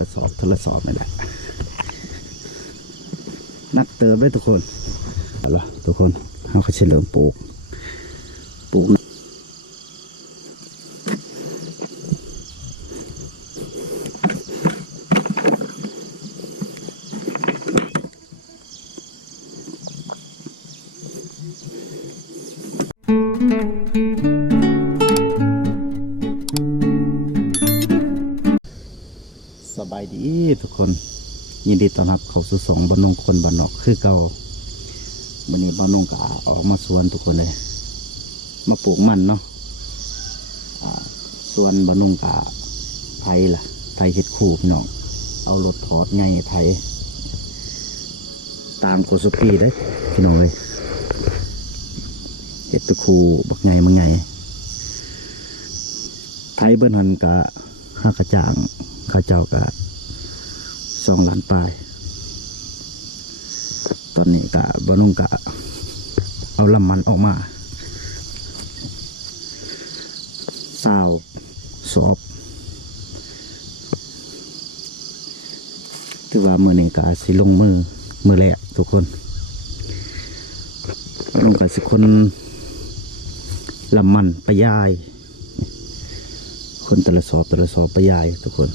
กระสอบทดสอบนี่แหละนักเติมด้วยทุกคนเอาละทุกคนเขาก็เฉลิมปลูกสบายดีทุกคนยินดีต้อนรับเข้าสู่สองบ้านนงคนบ้านนอกคือเก่าวันนี้บ้านนงก็ออกมาสวนทุกคนเลยมาปลูกมันเนาะสวนบ้านนงก็ไทยล่ะไทยเฮ็ดคู่พี่น้องเอารถถอดไงไทยตามโคสุปีได้พี่น้องเลยเฮ็ดตัวคู่บักไงมันไงไทยเบิ้ลหันกะห้ากระจ่างข้าเจ้ากะ2 ล้านปลายตอนนี้กะบ้านนงกะเอาลำมันออกมาสาวสอบถือว่ามือนี้กะสิลงมือแรกทุกคนลงกะสิคนลำมันไปยายคนแต่ละสอบไปยายทุกคน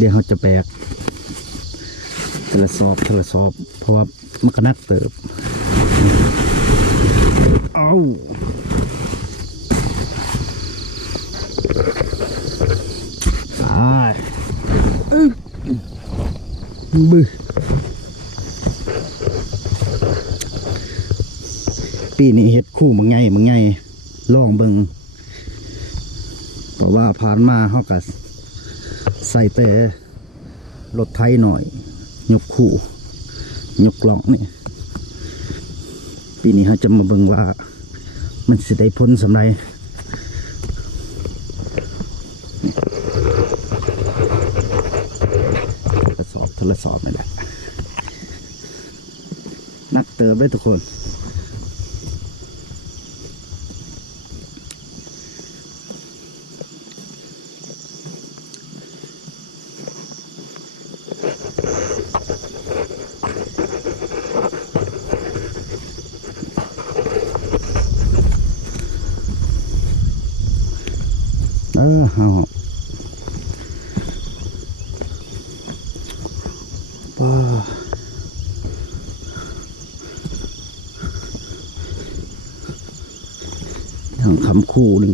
เดี๋ยวเขาจะแบกแต่ละสอบเพราะว่ามันก็นักเติบเอาบึปีนี้เฮ็ดคู่มึงไงลองเบิ่งเพราะว่าผ่านมาเขาก็ใส่แต่รถไถหน่อยยกคู่ยกล่องนี่ปีนี้เขาจะมาเบิ่งว่ามันสิได้ผลสำไรทดสอบนี่แหละนักเติบได้ทุกคนเอาป้าอย่างคำคู่หนึ่ง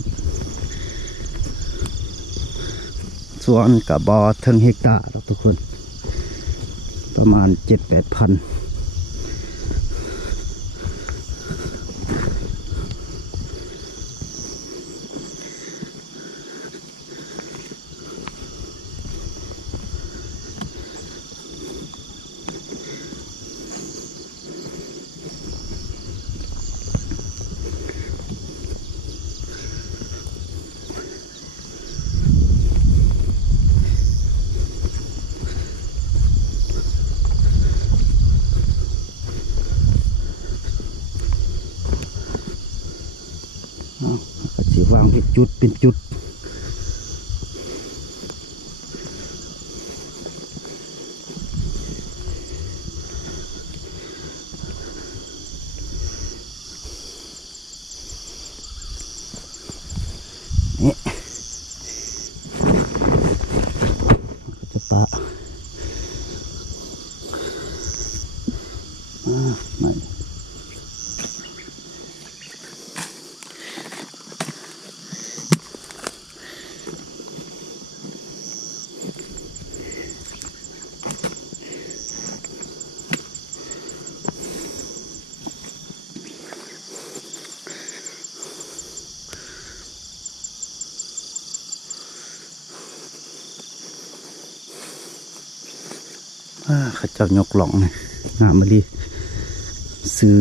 ส่วนกับบอถึงเฮกตาร์ทุกคนประมาณ 7-8 พันก็จะวางเป็นจุดนี่จะปะไม่ข้าเจ้ายกหล่องเลยงามมาดีซื้อ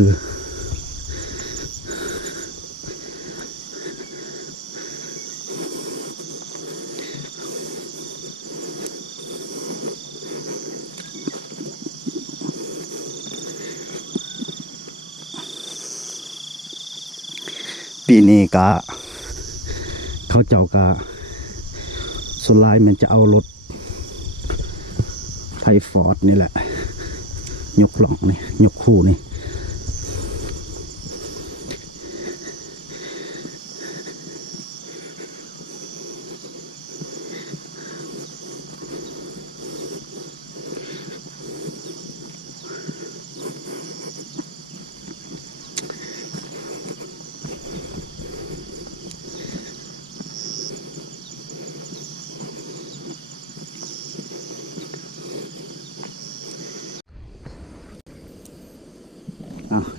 ปี ปีนี้กะเขาเจ้ากะส่วนลายมันจะเอารถไทยฟอร์ดนี่แหละยกหล่องนี่ยกคู่นี่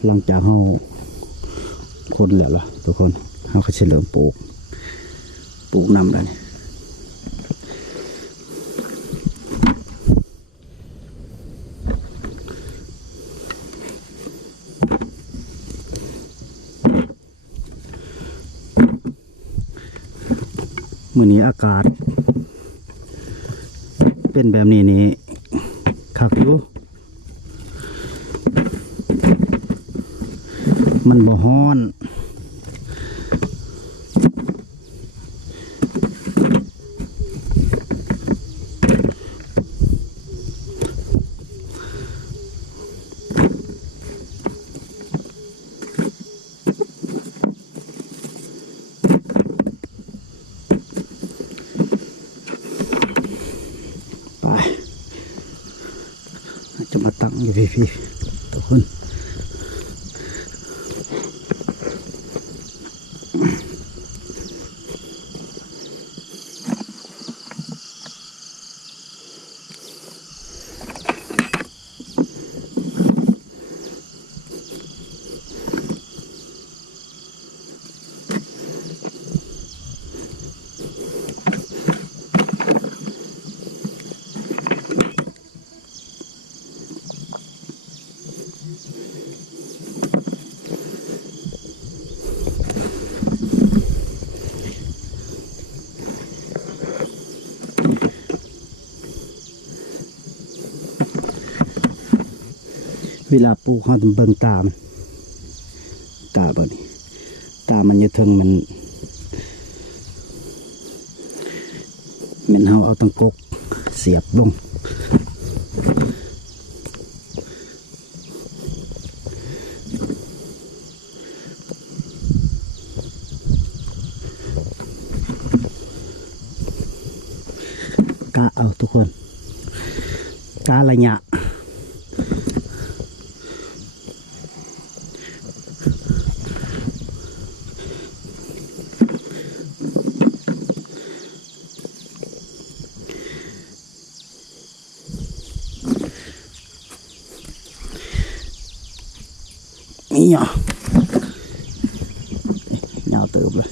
หลังจากเขาคนแล้วล่ะทุกคนเขาก็จะเริ่มปลูกนำแล้วนี่มื้อนี้อากาศเป็นแบบนี้นี่คักอยู่มันบ่ฮ้อนไปจะมาตั้งอยู่พี่ทุกคนเวลาปลูกเขาต้องเบิ่งตาเบิ่งนี่ตามันอยู่เทิงมันเขาเอาตังกกเสียบลงกะเอาทุกคนกะระยะนี่เหรอยาวเติบเลย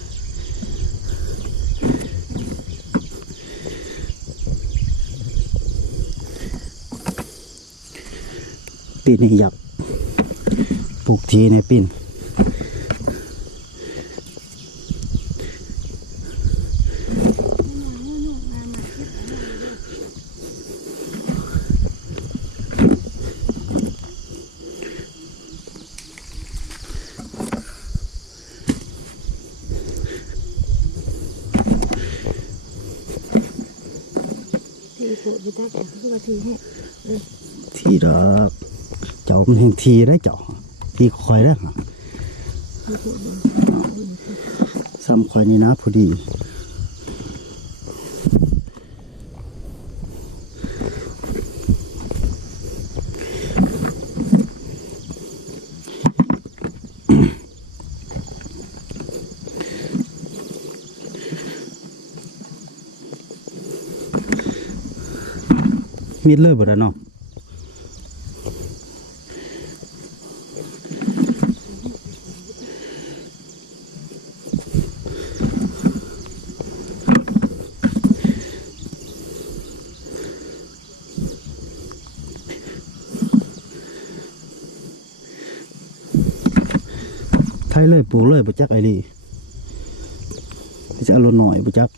ปีนี้อยากปลูกทีในปีนทีดอกเจ้ามันแห่งทีได้เจ้าทีคอยได้ค่ะซ้ำคอยนี่นะพอดีมิดเลยบ่ได้เนาะไทยเลยปลูกเลยบ่จักไอ้นี่จะเอาลดหน่อยบ่จัก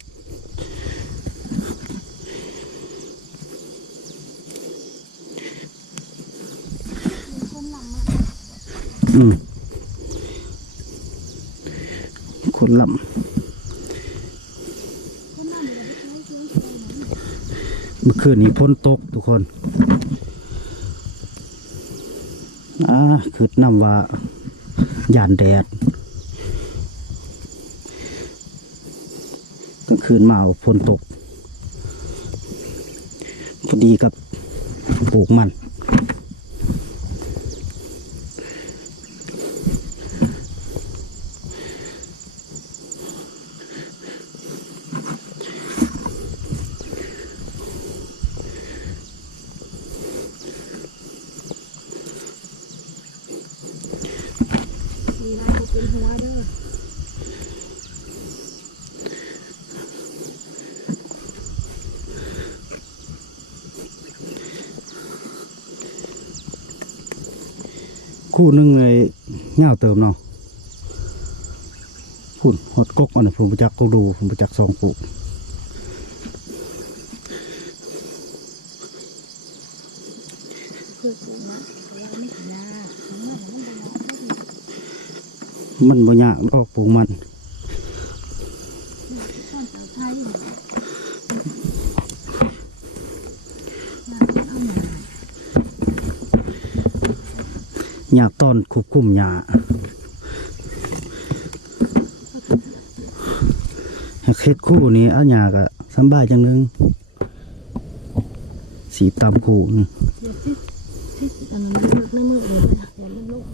คนลำเมื่อคืนนี้พ้นตกทุกคนคือน้ำว่าย่านแดดกลางคืนมาฝนตกพอดีกับปลูกมันเป็นหัวเด้อคู่หนึ่งเลยเงาเติมเนาะพุ่นหดกกอันนี้ผมประจักษ์ก็ดูผมประจักษ์สองคู่มันบ่ยากออกปลูกมันหยาต้นคุบคุ้มหยาเฮ็ดคู่นี้เอาหยาก็สบายจังนึงสีตามคู่นี่อันนั้นเลิกในมือเลยนะเดี๋ยวมันลุก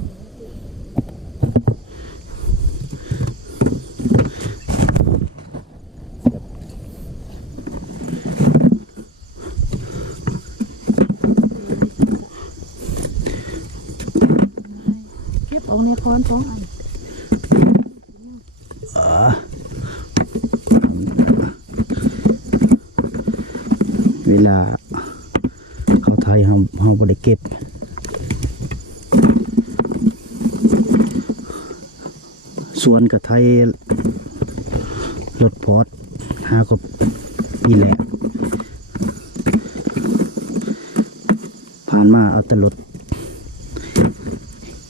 เก็บเอาในค้อน2 อันเวลาเขาไทยเขาบริเก็บสวนกับไทยรถพอดหากับปีแหละผ่านมาเอาแต่รถ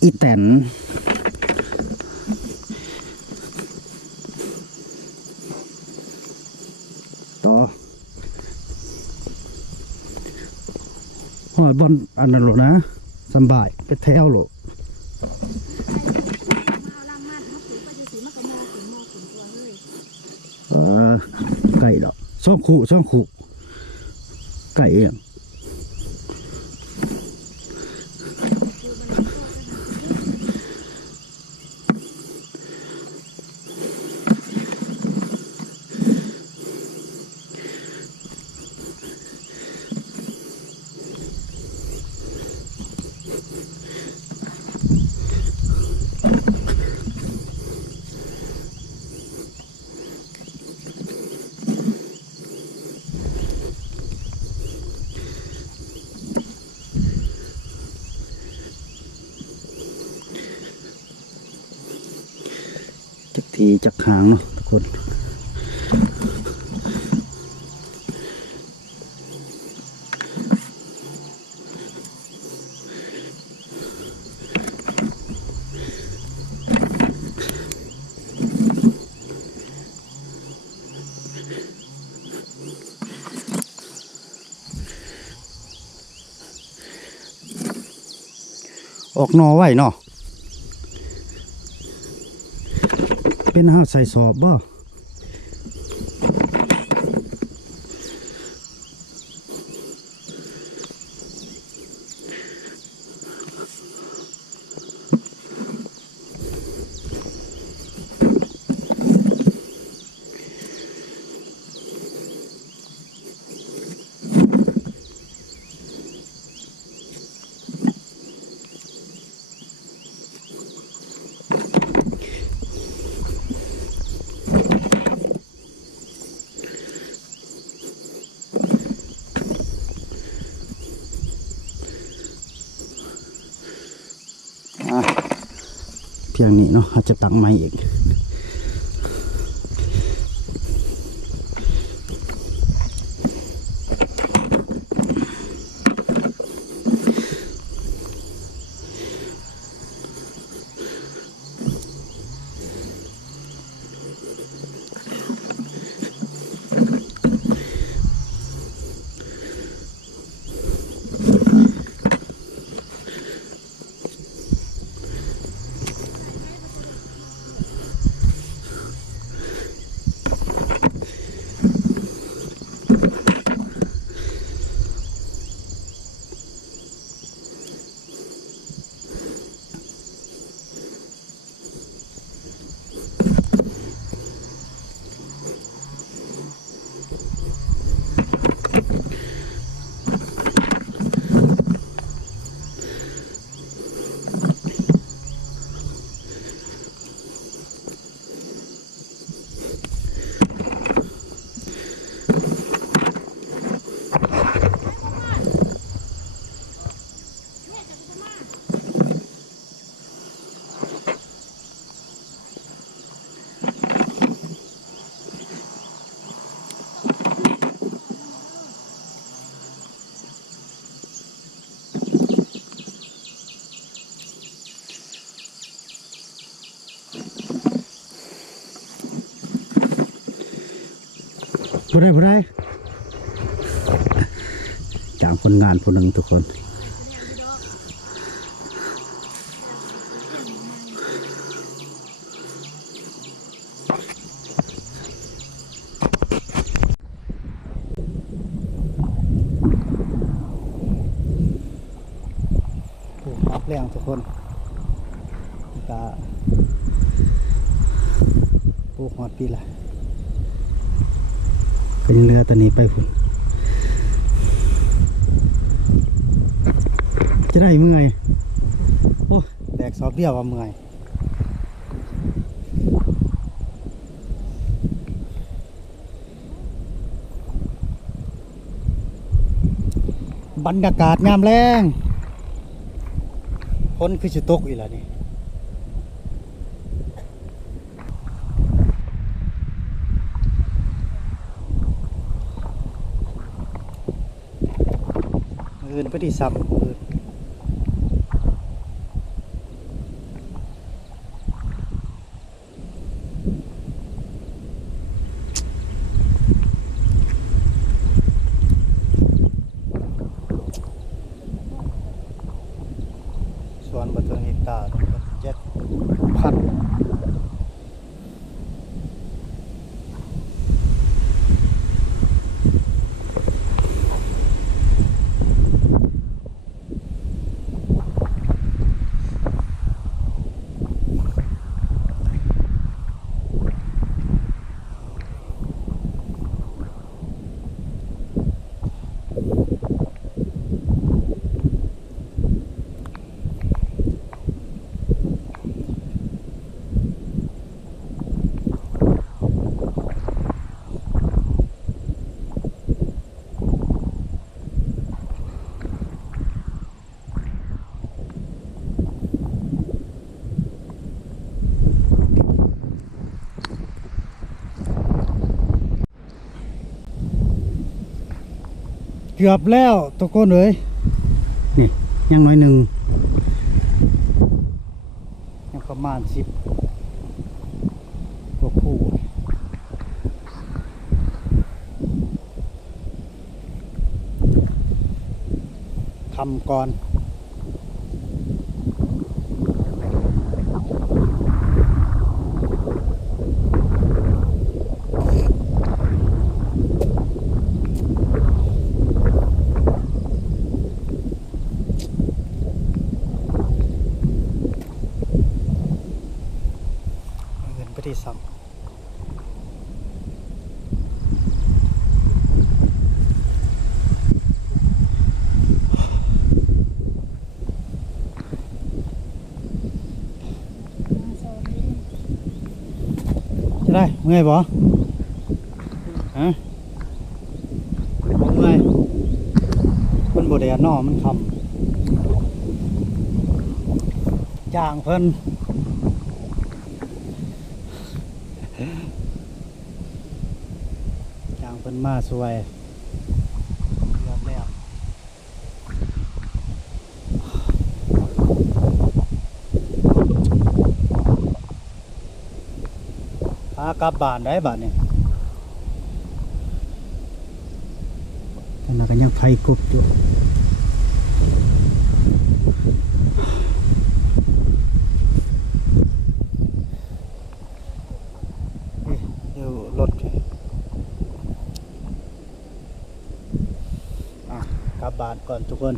อีแตนต่อหอดบอลอันนั้นหรอกนะสบายไปแถวหรอกไก่ดอกช่องขู่ไก่เองจักทีจักหางเนาะทุกคนออกนอไว้เนาะเป็นห้าใส่สอบบ่เพียงนี้เนาะอาจจะตักไม้อีก ผู้ใดจ้างคนงานผู้หนึ่งทุกคนรับแรงทุกคนกะปลูกหอดปีละก็ยังเรือตัวนี้ไปพุ่นจะได้เมื่อยโอ้แดกซอบเดียวว่าเมื่อยบรรยากาศงามแรงคนคือจะตกอีกแล้วนี่อื่นไปที่ซ้ำอื่นสวนบัตรเฮกตาร์7,000เกือบแล้วทุกคนเลยนี่ยังน้อยหนึ่งยังประมาณ10กว่าคู่ทำก่อนไปที่ซ้ำจะได้เมื่อยบ่ฮะเมื่อยมันบ่แดดน้อมันคำจ้างเพิ่นจ้างเพิ่นมาสวยเรียบแล้วพากลับบ้านได้บ้านนี่ขณะกันยังไฟกบอยู่รถกลับบ้านก่อนทุกคน